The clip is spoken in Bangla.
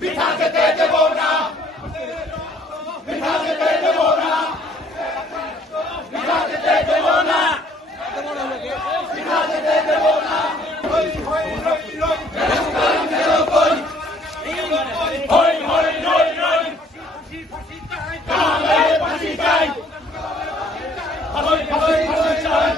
বিঠা যেতে দেব না, বিঠা যেতে দেব না, বিঠা যেতে দেব না, বিঠা যেতে দেব না। হই হই রই রই কালাম গেল কই, হই হই রই রই কালামে ফাঁসি চাই, হই হই রই রই